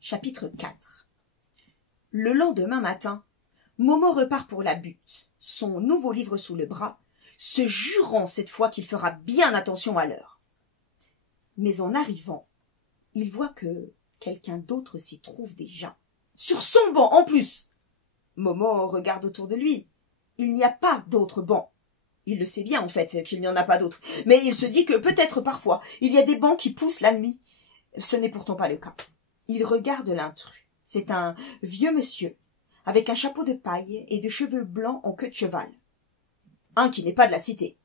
Chapitre 4. Le lendemain matin, Momo repart pour la butte, son nouveau livre sous le bras, se jurant cette fois qu'il fera bien attention à l'heure. Mais en arrivant, il voit que quelqu'un d'autre s'y trouve déjà. Sur son banc en plus. Momo regarde autour de lui. Il n'y a pas d'autre banc. Il le sait bien en fait qu'il n'y en a pas d'autres, mais il se dit que peut-être parfois il y a des bancs qui poussent la nuit. Ce n'est pourtant pas le cas. Il regarde l'intrus. C'est un vieux monsieur, avec un chapeau de paille et de cheveux blancs en queue de cheval. Un qui n'est pas de la cité.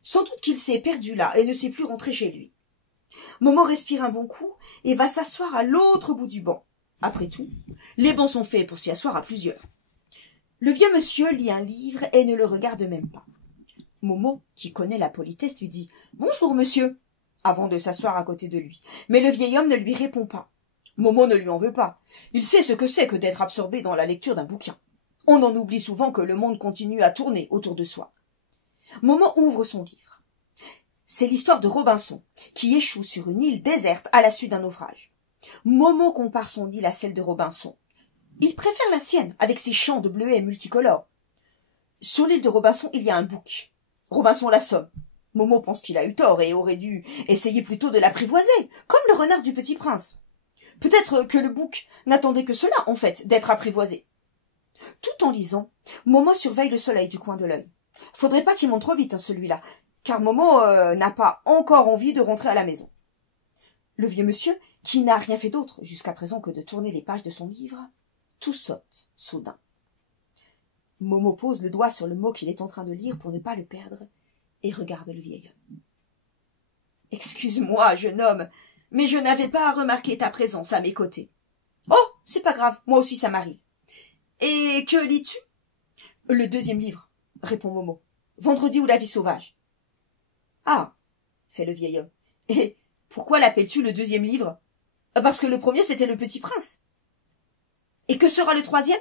Sans doute qu'il s'est perdu là et ne sait plus rentrer chez lui. Momo respire un bon coup et va s'asseoir à l'autre bout du banc. Après tout, les bancs sont faits pour s'y asseoir à plusieurs. Le vieux monsieur lit un livre et ne le regarde même pas. Momo, qui connaît la politesse, lui dit « Bonjour, monsieur !» avant de s'asseoir à côté de lui. Mais le vieil homme ne lui répond pas. Momo ne lui en veut pas. Il sait ce que c'est que d'être absorbé dans la lecture d'un bouquin. On en oublie souvent que le monde continue à tourner autour de soi. Momo ouvre son livre. C'est l'histoire de Robinson, qui échoue sur une île déserte à la suite d'un naufrage. Momo compare son île à celle de Robinson. Il préfère la sienne, avec ses champs de bleuets multicolores. Sur l'île de Robinson, il y a un bouc. Robinson l'assomme. Momo pense qu'il a eu tort et aurait dû essayer plutôt de l'apprivoiser, comme le renard du Petit Prince. Peut-être que le bouc n'attendait que cela, en fait, d'être apprivoisé. Tout en lisant, Momo surveille le soleil du coin de l'œil. Faudrait pas qu'il monte trop vite, celui-là, car Momo n'a pas encore envie de rentrer à la maison. Le vieux monsieur, qui n'a rien fait d'autre jusqu'à présent que de tourner les pages de son livre, tout saute soudain. Momo pose le doigt sur le mot qu'il est en train de lire pour ne pas le perdre et regarde le vieil homme. « Excuse-moi, jeune homme, mais je n'avais pas remarqué ta présence à mes côtés. »« Oh, c'est pas grave, moi aussi ça m'arrive. »« Et que lis-tu ?»« Le deuxième livre, » répond Momo. « Vendredi ou la vie sauvage. »« Ah, » fait le vieil homme. « Et pourquoi l'appelles-tu le deuxième livre ?»« Parce que le premier c'était le Petit Prince. »« Et que sera le troisième ?»«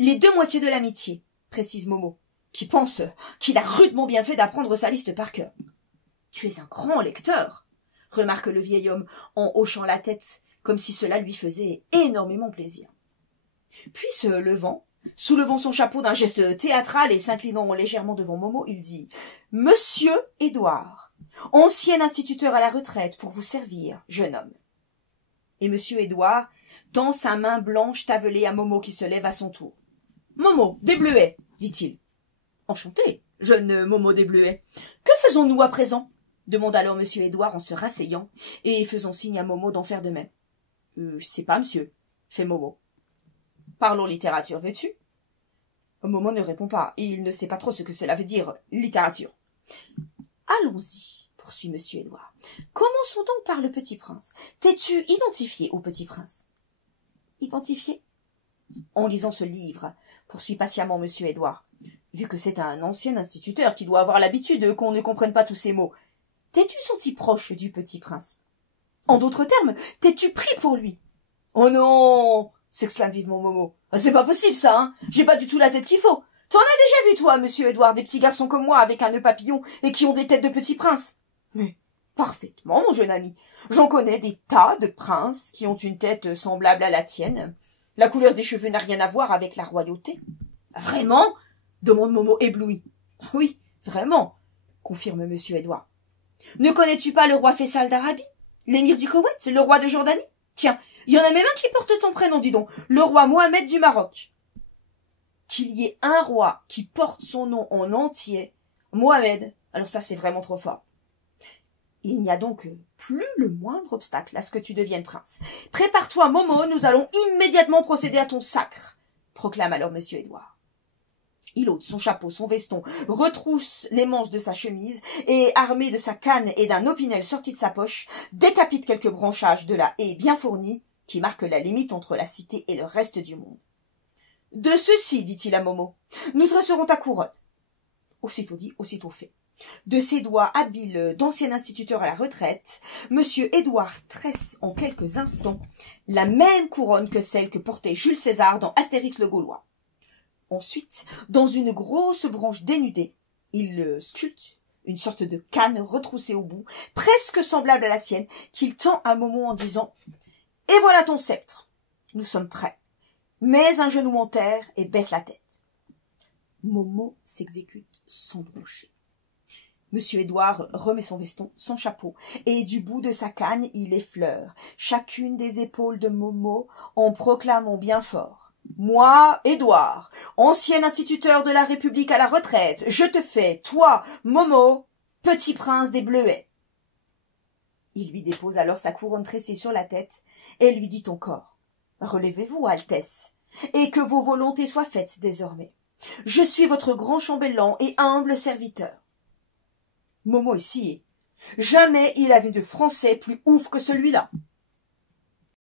Les deux moitiés de l'amitié, » précise Momo, qui pense qu'il a rudement bien fait d'apprendre sa liste par cœur. « Tu es un grand lecteur, » remarque le vieil homme en hochant la tête, comme si cela lui faisait énormément plaisir. Puis se levant, soulevant son chapeau d'un geste théâtral et s'inclinant légèrement devant Momo, il dit « Monsieur Édouard, ancien instituteur à la retraite pour vous servir, jeune homme. » Et monsieur Édouard tend sa main blanche tavelée à Momo qui se lève à son tour. « Momo, des bleuets, dit-il. »« Enchanté, jeune Momo des bleuets. Que faisons-nous à présent ?» demande alors monsieur Édouard en se rasseyant et faisant signe à Momo d'en faire de même. « Je sais pas, monsieur, » fait Momo. « Parlons littérature, veux-tu » Momo ne répond pas, et il ne sait pas trop ce que cela veut dire, littérature. « Allons-y, poursuit monsieur Édouard. Commençons donc par le Petit Prince. T'es-tu identifié au Petit Prince ?»« Identifié ?» En lisant ce livre, poursuit patiemment monsieur Édouard, vu que c'est un ancien instituteur qui doit avoir l'habitude qu'on ne comprenne pas tous ces mots. T'es-tu senti proche du Petit Prince? En d'autres termes, t'es-tu pris pour lui? Oh non! S'exclame vivement Momo. C'est pas possible ça, hein? J'ai pas du tout la tête qu'il faut. T'en as déjà vu, toi, monsieur Édouard, des petits garçons comme moi avec un nœud papillon et qui ont des têtes de petits princes? Mais parfaitement, mon jeune ami. J'en connais des tas de princes qui ont une tête semblable à la tienne. La couleur des cheveux n'a rien à voir avec la royauté. Vraiment? Demande Momo ébloui. Oui, vraiment, confirme monsieur Édouard. Ne connais-tu pas le roi Faisal d'Arabie? L'émir du Koweït? Le roi de Jordanie? Tiens, il y en a même un qui porte ton prénom, dis donc, le roi Mohamed du Maroc. Qu'il y ait un roi qui porte son nom en entier, Mohamed, alors ça c'est vraiment trop fort. Il n'y a donc plus le moindre obstacle à ce que tu deviennes prince. Prépare-toi, Momo, nous allons immédiatement procéder à ton sacre, proclame alors monsieur Édouard. Il ôte son chapeau, son veston, retrousse les manches de sa chemise et, armé de sa canne et d'un opinel sorti de sa poche, décapite quelques branchages de la haie bien fournie qui marque la limite entre la cité et le reste du monde. « De ceci, dit-il à Momo, nous tresserons ta couronne. » Aussitôt dit, aussitôt fait. De ses doigts habiles d'ancien instituteur à la retraite, monsieur Édouard tresse en quelques instants la même couronne que celle que portait Jules César dans Astérix le Gaulois. Ensuite, dans une grosse branche dénudée, il sculpte une sorte de canne retroussée au bout, presque semblable à la sienne, qu'il tend à Momo en disant Et voilà ton sceptre. Nous sommes prêts. Mets un genou en terre et baisse la tête. Momo s'exécute sans broncher. Monsieur Édouard remet son veston, son chapeau, et du bout de sa canne il effleure chacune des épaules de Momo en proclamant bien fort. Moi, Édouard, ancien instituteur de la République à la retraite, je te fais, toi, Momo, petit prince des Bleuets. Il lui dépose alors sa couronne tressée sur la tête et lui dit encore. Relevez-vous, Altesse, et que vos volontés soient faites désormais. Je suis votre grand chambellan et humble serviteur. Momo est scié. Jamais il a vu de Français plus ouf que celui-là.